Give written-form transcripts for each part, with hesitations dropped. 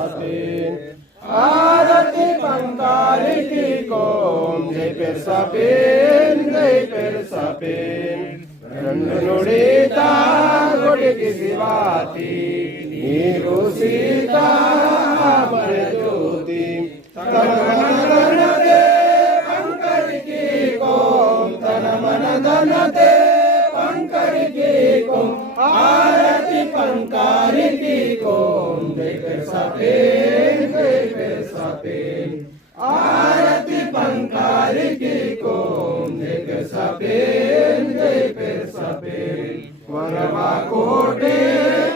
sapin. Arati pangkariki kom jai per sapin, jai per sapin. Randunudita godiki sivati, niru sita parjoti. Tanamanadhanate pangkariki kom, tanamanadhanate pangkariki kom. Arati pangkariki kom jai per sapin, jai per sapin. Arati pangkariki kom jai per sapin, jai per sapin. Varava kote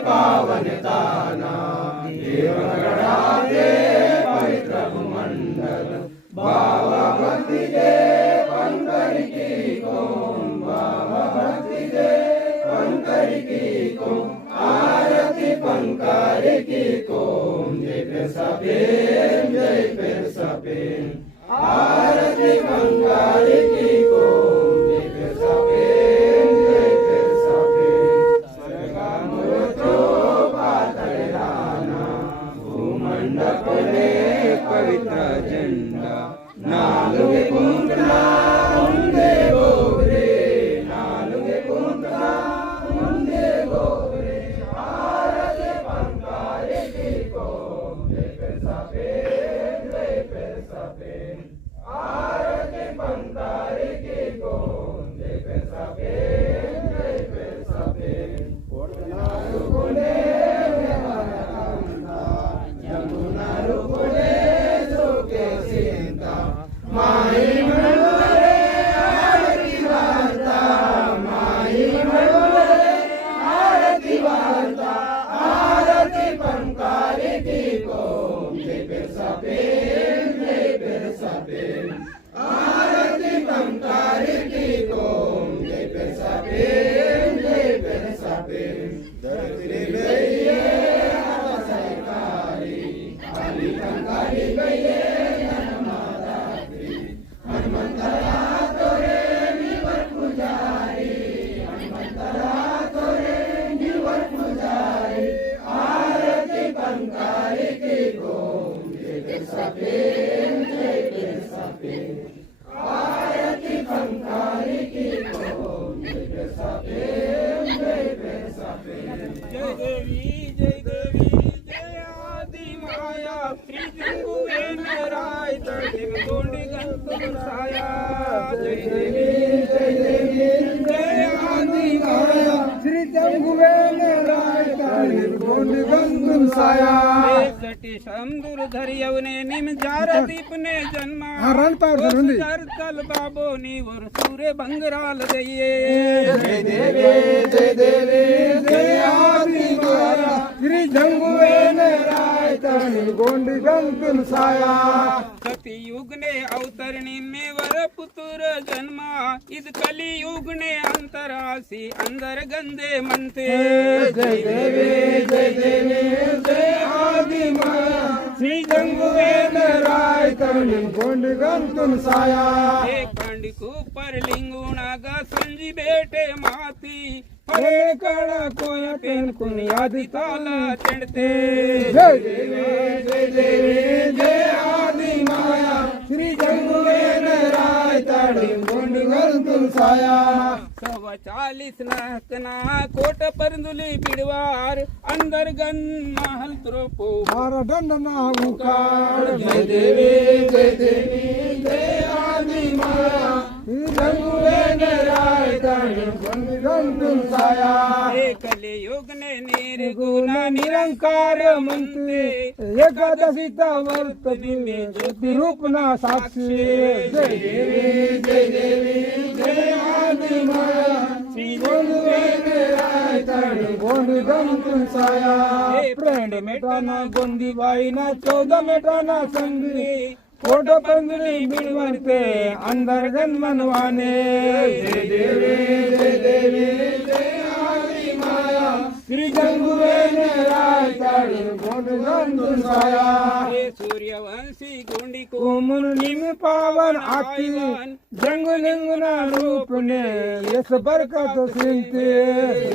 pavan tana, Devagade pavitra mandal. Bhava bhakti de pangkariki kom, Bhava bhakti de pangkariki kom. Arati pangkariki kom jai per sapin, jai per sapin. Arati pangkariki kom jai per sapin, jai per sapin. Sargamurto patalana, bhumandapane pavitra janda. Naluge kundna munde gore, naluge kundna munde gore. Arati pangkariki kom jai per sapin, jai per sapin. Arati pangkariki kom jai per sapin, jai per sapin. Ordinarukune Vedananda, Yamunarukune Suke Sinta. Mai Manvare Arati Varta, Mai Manvare Arati Varta. Arati pangkariki kom jai per sapin, jai per sapin. Arati pangkariki kom jai per sapin, jai per sapin. Dharti gaiye atasai kari, kali pangkari gaiye nanamatri. Hanmantara tore nivar pujari, Hanmantara tore nivar pujari. Arati pangkariki kom jai per sapin, jai per sapin. Arati pangkariki kom jai per sapin, jai per sapin. जय देवी जय देवी जय आदि माया त्रिजंगुवे नराय तड़िम गोंडी गंतु साया जय देवी जय आदि माया त्रिजंगुवे नराय तड़िम गोंडी गंतु साया एकटी समदुर धरियवने निम जार दीपने जन्मा जर तल बाबो नीवर सूरे बंगराल दये जय देवी जय आदि माया त्रिजंगुवे नराय तड़िम गोंडी गंतु साया. सती युग ने अवतरणी में वर पुत्र जन्मा इस कली युग ने अंतरासी अंदर गंदे मनते जय देवी जय आदि माया श्री जंगुवे नराय तड़िम गोंडी गंतु साया. एक पंड को पर लिंगुणा गा संजी बेटे माती परे कड़ा कोय तेन कुन यादि ताला चढ़ते जय देवी जय आदि माया श्री जंगुवे नराय तड़िम गोंडी गंतु साया. 140 नहकना कोट परंदुली बिड़वार अंदर गन महल त्रोपो हार दंडना उकार. जय देवी जय आदि माया श्री जंगुवे नराय तड़िम गोंडी गंतु साया. कले युग ने निर्गुण निरंकार मंते एकादशी वर्त दिव्य ज्योति रूपना साक्षी. जय देवी जय आदि माया श्री जंगुवे नराय तड़िम गोंडी गंतु साया. प्रेंड मेटाना गोंदी बाईना 14 मेटाना संगी कोट पंगड़ी बिड़वरते अंदर गन मनवाने जय देवी जय आदि माया श्री जंगुवे नराय तड़िम गोंडी गंतु साया. सूर्यवंशी गोंडी को कोमुल निम पावन आती जंग लिंगना रूप ने यस बरकत सिंते.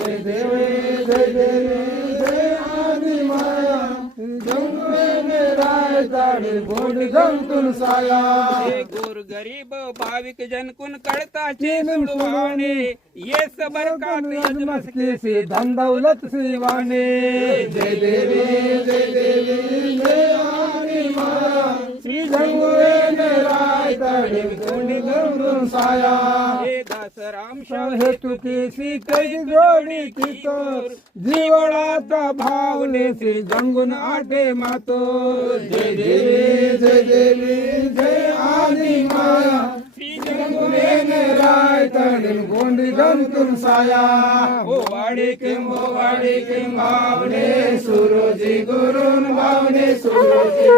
जय देवी जय आदि माया जंगुवे ताडी गोंडी जमतून साया हे गोर गरीब भाविक जनकुन कळताचे सुडवाने ये सबर का मस्ती से धन दौलत से वाने जय देवी जय आनी माया श्री जंगुरे राय ताडी गोंडी जमतून साया हे दासराम हेतु की सीतेची जोडी की तोर जीवनाचा भावने से जंगून आटे मातो जय देवी जय आनी माया श्री जंगुने राय ताडी गोंडी जमतून साया ओ वाडे के भावने सुरोजी गुरुन भावने सुरोजी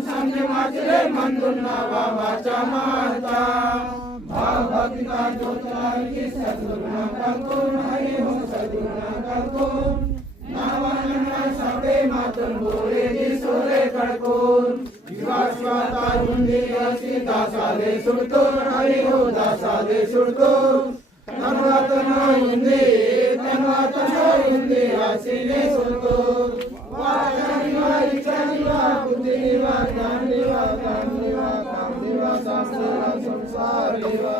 समजे माचले मंदून नावा वाचा माता भाव भक्ता जोता की सद्गुणा कंकुन हरि हो सद्गुणा कंकुन नावाना सबे मातुन बोले जी सोले कड़कुन विश्वासवाता हुंदी असी दासाले सुरतुन हरि हो दासाले सुरतुन तनवातना हुंदी आसीने सुरतुन वाचनिवा इच्छनिवा बुद्धिनिवा ज्ञानिवा कामनिवा शास्त्रनिवा संसारनिवा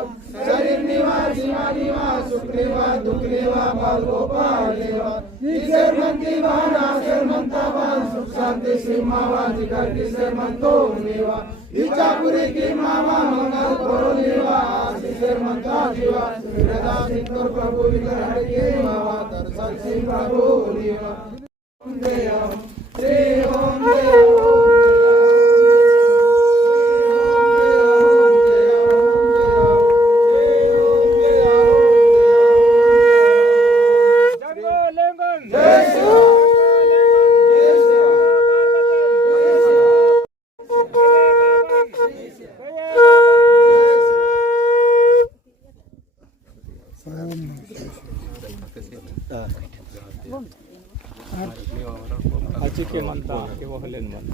शरीरनिवा जीवानिवा सुखनिवा दुखनिवा बालगोपालनिवा ईश्वर मंतिवा नाशर मंतावान सुख शांति सीमावा जिगर किसे मंतोनिवा इच्छापुरी की मामा मंगल करोनिवा ईश्वर मंता जीवा हृदय सिंह प्रभु विग्रह के मावा दर्शन सिंह प्रभु निवा आचिके म्हणता किंवा हलेन म्हणता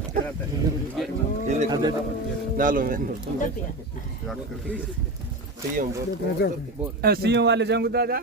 सीएम वाले जंगू दादा